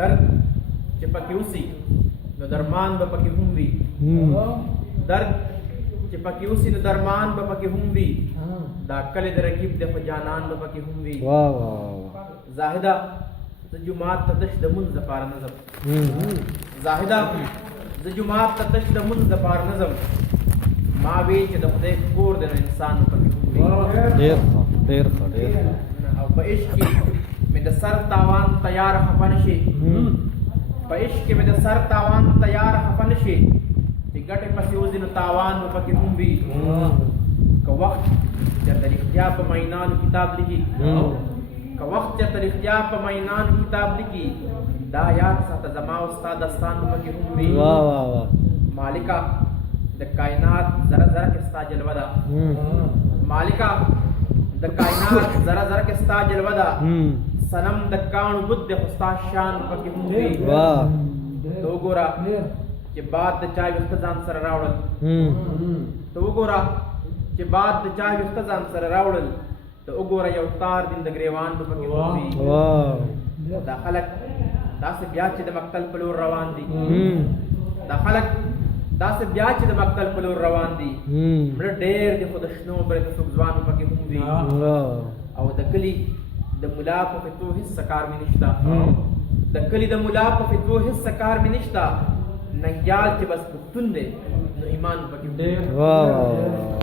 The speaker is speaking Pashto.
درد چې پکې اوسي نو درمان به پکې هم وي درد چې پکې اوسي نو درمان به پکې هم وي دا کله د رقیب د جانان به پکې هم وي واه واه زاهده د جمعات ته تش د منځ لپاره نظم زاهده د جمعات ته تش د منځ لپاره نظم ما وی چې د خدای کور د انسان پکې هم وي ډېر ښه ډېر ښه او په عشق کې مې د سر تاوان تیار خفه نشي په عشق کې مې د سر تاوان تیار خفه نشي چې ګټې پسې وځي نو تاوان به پکې هم وي که وخت چېرته رښتیا په مینانو کتاب لیکي که وخت چېرته رښتیا په مینانو کتاب لیکي دا یاد ساته زما او ستا دستان به پکې هم وي واه واه واه مالکه د کائنات ذره ذره کې ستا جلوه ده مالکه د کائنات ذره ذره کې ستا جلوه ده سنم د کانو بد د خستا شان پکې هم وي واه ته وګوره چې باد د چای وخت ځان سره راوړل ته وګوره چې باد د چای وخت ځان سره راوړل ته وګوره یو تار دین د ګریوان په پکې هم وي واه دا خلک داسې بیا چې د مقتل په لور روان دي دا خلک داسې بیا چې د مقتل په لور روان دي مړه ډېر د خود شنو برې د ځوانو پکې هم وي او د کلی د ملا په فتو هیڅ کار مې نشته د کلی د ملا په فتو هیڅ کار مې نشته ننګیال چې بس پښتون دی نو ایمان پکې واه